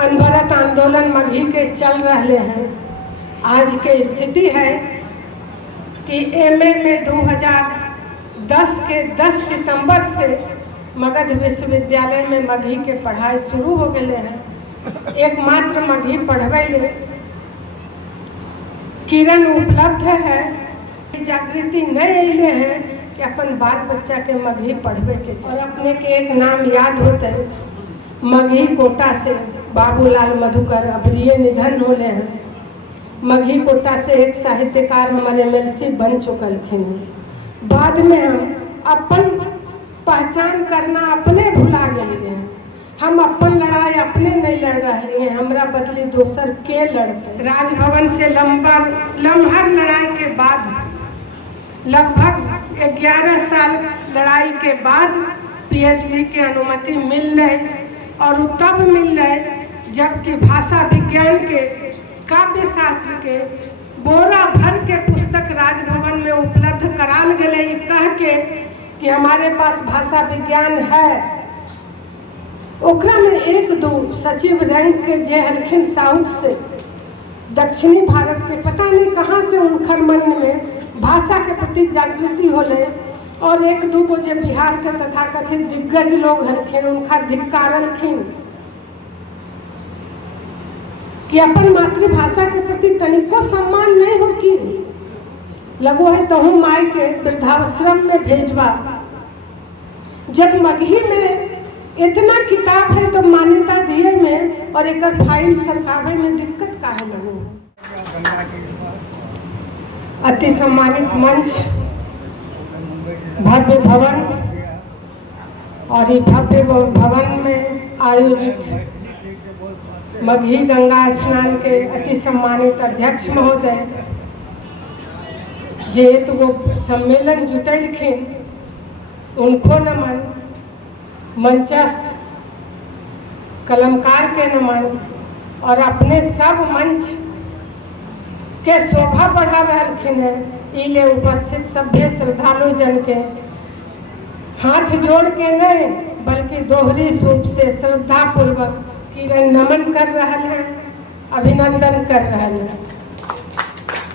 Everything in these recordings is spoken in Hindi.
अनवरत आंदोलन मघी के चल रहे हैं। आज के स्थिति है कि एमए में 2010 के 10 सितंबर से मगध विश्वविद्यालय में मघी के पढ़ाई शुरू हो गए हैं। एकमात्र मघी पढ़वे ले किरण उपलब्ध है, जागृति नहीं अले है कि अपन बाल बच्चा के मघी पढ़वे के। और अपने के एक नाम याद होते मघी कोटा से बाबूलाल मधुकर अप्रिय निधन होले हैं। मघी कोटा से एक साहित्यकार हमारे एमएलसी बन चुकल थे। बाद में हम अपन पहचान करना अपने भुला गए हैं। हम अपन लड़ाई अपने नहीं लड़ रहे हैं, हमरा बदली दोसर के लड़ते। राजभवन से लम्हर लड़ाई के बाद लगभग 11 साल लड़ाई के बाद पीएचडी की अनुमति मिल रही, और तब मिल रही जबकि भाषा विज्ञान के काव्य शास्त्र के बोरा भर के पुस्तक राजभवन में उपलब्ध कराल गए कह के कि हमारे पास भाषा विज्ञान है। ओकरा में एक दो सचिव रैंक के जे हलखिन साउथ से दक्षिणी भारत के, पता नहीं कहाँ से उनकर मन में भाषा के प्रति जागृति होले, और एक दो को जे बिहार के तथाकथित दिग्गज लोग हलखिन उनका धिक्कारलखिन कि अपन मातृभाषा के प्रति तनिको सम्मान नहीं हो कि लगो है तो हम माई के वृद्धाश्रम में भेजवा। जब मगही में इतना किताब है तो मान्यता दिए में और एक फाइल सरकावे में दिक्कत काहे लगो। अति सम्मानित मंच, भव्य भवन, और ये भव्य भवन में आयोजित मघी गंगा स्नान के अति सम्मानित अध्यक्ष महोदय जे तो वो सम्मेलन जुटलखिन उनको नमन, मंचस्थ कलमकार के नमन, और अपने सब मंच के शोभा बढ़ा रहलखिन है। इले उपस्थित सभ्य श्रद्धालु जन के हाथ जोड़ के नहीं बल्कि दोहरी रूप से श्रद्धा पूर्वक किरण नमन कर रहा है, अभिनंदन कर रहा है।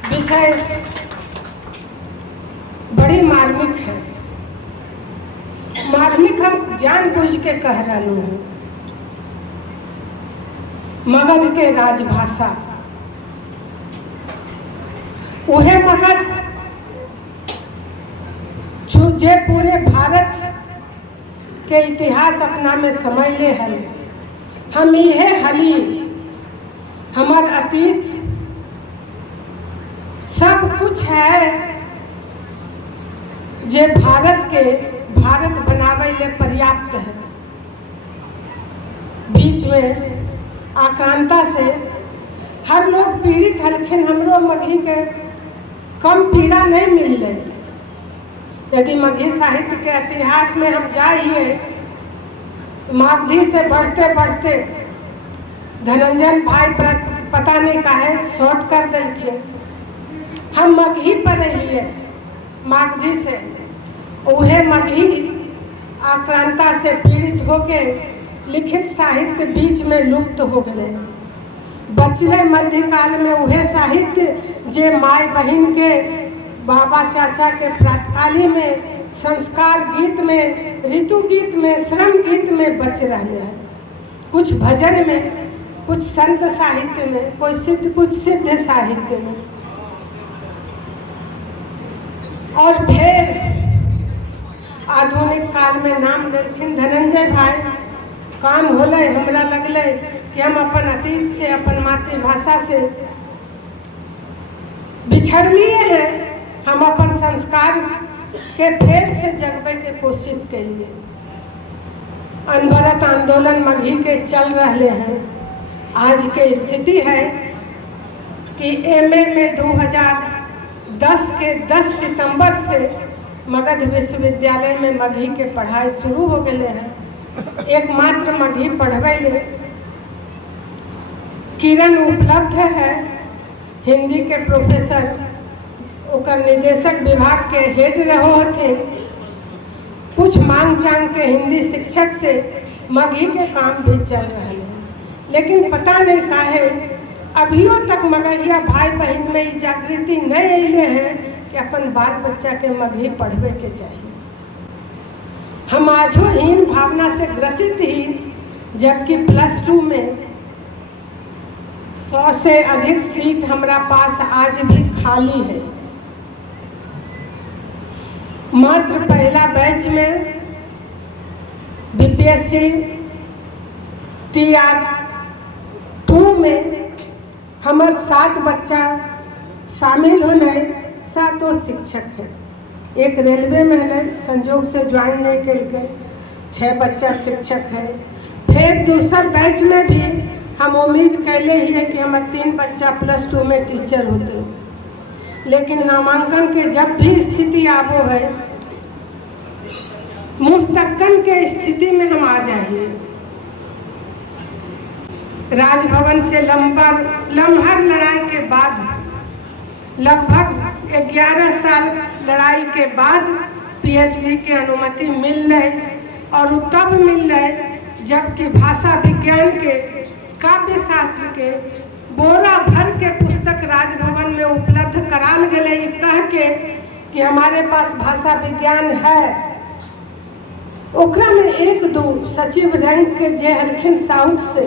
विषय बड़ी मार्मिक है। मार्मिक हम जानबूझ के कह रहे हैं। मगध के राजभाषा उहे मगध जे पूरे भारत के इतिहास अपना में समझले हल। हम ये हली हमार अतीत सब कुछ है जे भारत बनावे ले पर्याप्त है। बीच में आक्रांता से हर लोग पीड़ित हलखिन, हमरो मघी के कम पीड़ा नहीं मिल रही। यदि मघी साहित्य के इतिहास में हम जाइए, मागधी से बढ़ते बढ़ते धनंजय भाई पता नहीं काहे शॉर्ट कर दिलखिन। हम मघी पर रहिए मागधी से, उहे मघी आक्रांता से पीड़ित होके लिखित साहित्य बीच में लुप्त हो गए। बचले मध्यकाल में उहे साहित्य जे माई बहन के, बाबा चाचा के प्रातकाली में, संस्कार गीत में, ऋतु गीत में, श्रम गीत में बच रहे हैं। कुछ भजन में, कुछ संत साहित्य में, कुछ सिद्ध साहित्य में। और फिर आधुनिक काल में नाम लेकिन धनंजय भाई काम होले, हमरा लगले कि हम अपन अतीत से, अपन मातृभाषा से बिछड़ लिए हैं। हम अपन संस्कार के फेर से जगबे के कोशिश करिए। अनवरत आंदोलन मघी के चल रहे हैं। आज के स्थिति है कि एमए में 2010 के 10 सितंबर से मगध विश्वविद्यालय में मघी के पढ़ाई शुरू हो गए हैं। एकमात्र मघी पढ़वे ले किरण उपलब्ध है। हिंदी के प्रोफेसर ओकर निदेशक विभाग के हेड रहो थे। कुछ मांग चांग के हिंदी शिक्षक से मघी के काम भी चल रहे हैं। लेकिन पता नहीं काहे अभियो तक मगहिया भाई बहन में ई जागृति नहीं अइले हैं कि अपन बाल बच्चा के मगही पढ़वे के चाहिए। हम आजो हीन भावना से ग्रसित ही, जबकि +2 में 100 से अधिक सीट हमारा पास आज भी खाली है। मात्र पहला बैच में बीपीएससी TR2 में हमारे 7 बच्चा शामिल होने, 7 शिक्षक हैं। एक रेलवे में है, संयोग से ज्वाइन नहीं कर गए, 6 बच्चा शिक्षक है। फिर दूसरा बैच में भी हम उम्मीद कैले ही है कि हमारे 3 बच्चा +2 में टीचर होते, लेकिन नामांकन के जब भी स्थिति आबो है, मुस्तकन के स्थिति में हम आ जाइए। राजभवन से लम्हर लड़ाई के बाद, लगभग 11 साल लड़ाई के बाद पीएचडी की अनुमति मिल रही, और वो तब मिल रही जबकि भाषा विज्ञान के, काव्य शास्त्र के बोरा भर के पुस्तक राजभवन में उपलब्ध कराल गए, कह के कि हमारे पास भाषा विज्ञान है। ओकरा में 1-2 सचिव रैंक के जे हरखिन साउथ से,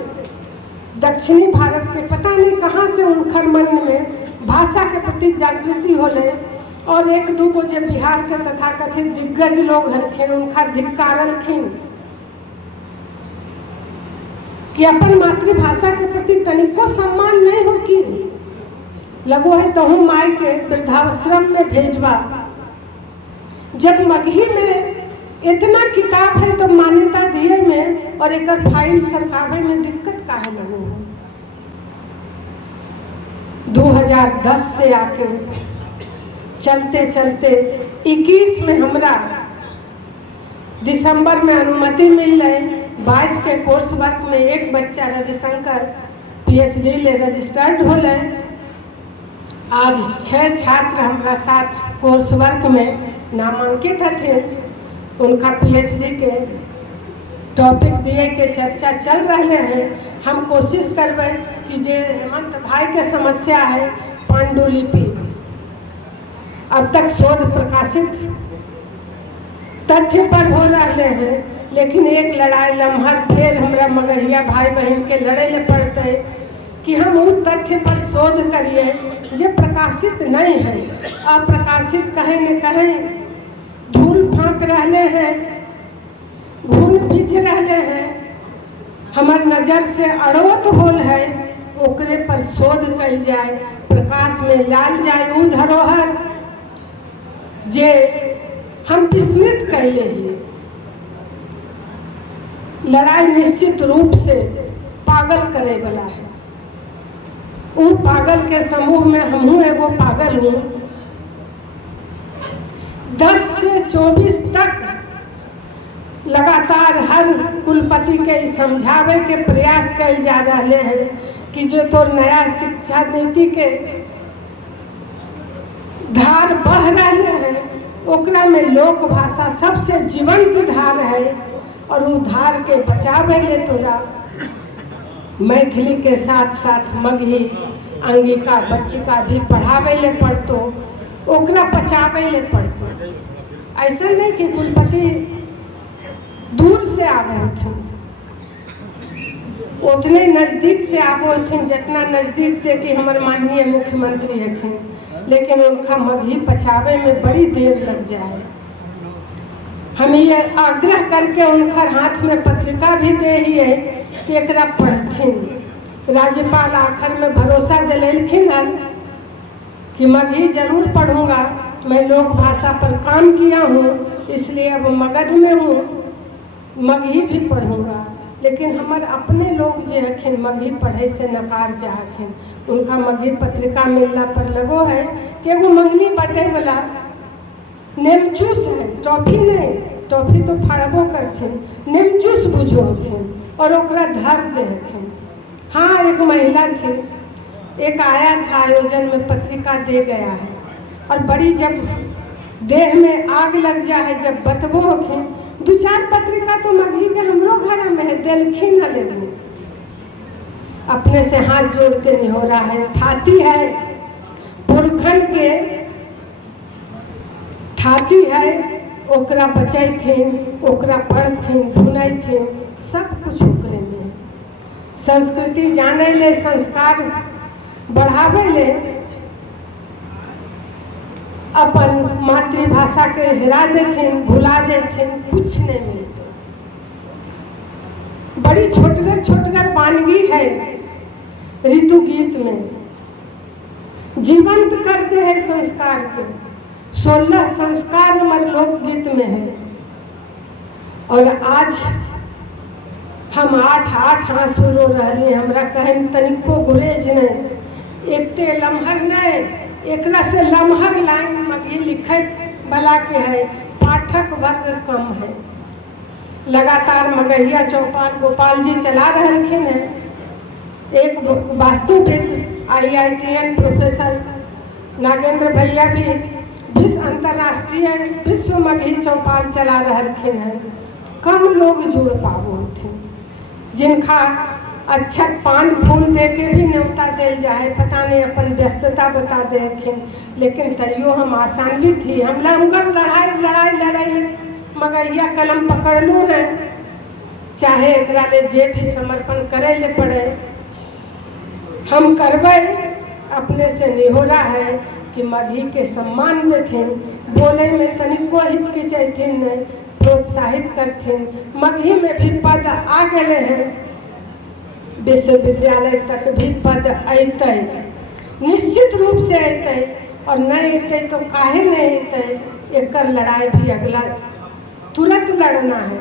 दक्षिणी भारत के, पता नहीं कहाँ से उनकर मन में भाषा के प्रति जागृति होले, और 1-2 को जे बिहार के तथाकथित दिग्गज लोग हरखिन, उनका धिक्कारलखिन कि अपन मातृभाषा के प्रति तनिको सम्मान नहीं हो कि लगो है तो हम माई के वृद्धाश्रम में भेजवा। जब मगही में इतना किताब है तो मान्यता दिए में और एक फाइल सरकावे में दिक्कत काहे लगो है। 2010 से आके चलते चलते 21 में हमरा दिसंबर में अनुमति मिल रही। 22 के कोर्स वर्क में एक बच्चा रविशंकर पीएचडी ले रजिस्टर्ड हो रहे। आज 6 छात्र हमारा साथ कोर्स वर्क में नामांकित थे। उनका पीएचडी के टॉपिक दिए के चर्चा चल रहे हैं। हम कोशिश करबे कि जे हेमंत भाई के समस्या है पांडुलिपि, अब तक शोध प्रकाशित तथ्य पर हो रहे हैं, लेकिन एक लड़ाई लम्हर फिर हमारा मगहिया भाई बहन के लड़े ले पड़ते कि हम उस तथ्य पर शोध करिए जो प्रकाशित नहीं है। अप्रकाशित कहें न कहें धूल फाँक रहे हैं, भूल बीच रहे हैं, हमार नजर से अड़ोत होल है, ओकरे पर शोध कल जाए, प्रकाश में लाल जाए उ धरोहर जे हम विस्मृत कैले ही। लड़ाई निश्चित रूप से पागल करे वाला है। उन पागल के समूह में हमहू एगो पागल हूँ। 10 से 24 तक लगातार हर कुलपति के समझावे के प्रयास कल जा रहे हैं कि जो तो नया शिक्षा नीति के धार बह रहे हैं, ओकरा में लोक भाषा सबसे जीवंत धार है, और वो धार के बचावे ले तोरा मैथिली के साथ साथ मगही, अंगिका, बच्चिका भी पढ़ावे ले पड़तो, ओकरा बचावे ले पड़तो। ऐसा नहीं कि कुलपति दूर से आवे थे, उतने नजदीक से आवे थे जितना नजदीक से कि हमारे माननीय मुख्यमंत्री हथिन, लेकिन उनका मगही बचावे में बड़ी देर लग जाए। हम ये आग्रह करके उनकर हाथ में पत्रिका भी दे ही है कि एकरा पढ़थिन। राज्यपाल आखिर में भरोसा दिलखिन है कि मगही जरूर पढ़ूंगा, मैं लोक भाषा पर काम किया हूँ, इसलिए अब मगध में हूँ, मगही भी पढ़ूंगा। लेकिन हमारे अपने लोग जो हखिन मगही पढ़े से नकार चाहखिन, उनका मगही पत्रिका मिलना पर लगो है कि वो मंगनी बटे वाला नेमचूस है, टॉफी नहीं, टॉफी तो फाड़बो करथिन, नेमचूस बुझो हखिन और ओकरा धर दे हखिन। हाँ, एक महिला थी, एक आया था आयोजन में, पत्रिका दे गया है, और बड़ी जब देह में आग लग जाए, जब बतबो हखिन 2-4 पत्रिका तो मगही के हमरो घर में है, दिलखिन है लेगो। अपने से हाथ जोड़ के निहोरा है। थाती है पुरखन के, थाती है ओकरा बचैथिन, ओकरा पढ़थिन, भुनैथिन, सब कुछ ओकरे में। संस्कृति जाने ले, संस्कार बढ़ावे ले, अपन मातृभाषा के हिरा देथिन, भुला देथिन, कुछ नहीं मिलते। बड़ी छोटगर छोटगर वानगी है ऋतु गीत में, जीवंत करते हैं संस्कार के। 16 संस्कार हमारे लोकगीत में है। और आज हम 8 आंसू रो रहे, हमरा कहें तनिको गुरेज नहीं, एकते लम्हर नहीं, एकरा से लम्हर लाइन मगी लिखे बला के है, पाठक वर्ग कम है। लगातार मगहिया चौपाल गोपाल जी चला रहे हैं। एक वास्तुविद IITN प्रोफेसर नागेंद्र भैया भी विश्व अंतर्राष्ट्रीय विश्व मगही चौपाल चला रहे हैं। कम लोग जुड़ पावो थे, जिनका अच्छा पान फूल दे के भी न्योता दे जाए, पता नहीं अपन व्यस्तता बता देखें, लेकिन तैयो हम आसान भी थी। हम लड़ाई मगैया कलम पकड़ लूँ है, चाहे एकरा ले जे भी समर्पण करे ले पड़े, हम करबे। अपने से निहोरा है कि मगही के सम्मान देथिन, बोले में तनिको हिचकिचैथिन नहीं, प्रोत्साहित करथिन। मगही में भी पद आ गए हैं, विश्वविद्यालय तक भी पद अतै, निश्चित रूप से अतै, और नहीं अतै तो काहे नहीं अतै, एकर लड़ाई भी अगला तुरंत लड़ना है।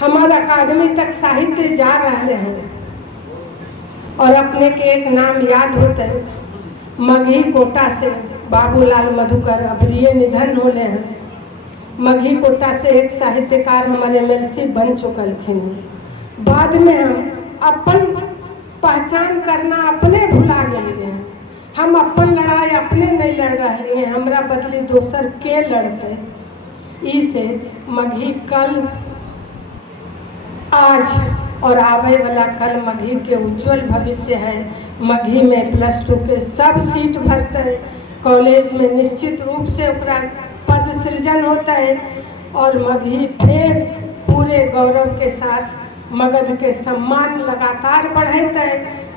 हमारा अकादमी तक साहित्य जा रहे हैं। और अपने के एक नाम याद होते, मगही कोटा से बाबूलाल मधुकर अप्रिय निधन होले हैं। मगही कोटा से एक साहित्यकार हमारे MLC बन चुकल थे। बाद में हम अपन पहचान करना अपने भुला गए हैं। हम अपन लड़ाई अपने नहीं लड़ रहे हैं, हमरा बदली दोसर के लड़ते। इसे मगही कल, आज और आवे वाला कल मगही के उज्जवल भविष्य है। मगही में +2 के सब सीट भरते, कॉलेज में निश्चित रूप से ओकरा पद सृजन होता है, और मगही फिर पूरे गौरव के साथ मगध के सम्मान लगातार बढ़ते है,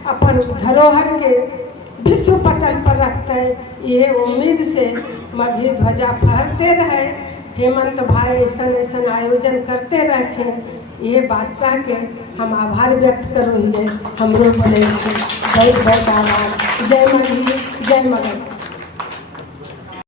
अपन धरोहर के विश्व पटल पर रखते है। ये उम्मीद से मगही ध्वजा फहरते रहे, हेमंत भाई ऐसा आयोजन करते रखें, ये बात कह के हम आभार व्यक्त करो। हमरो बोले बहुत बहुत आभार। जय माता।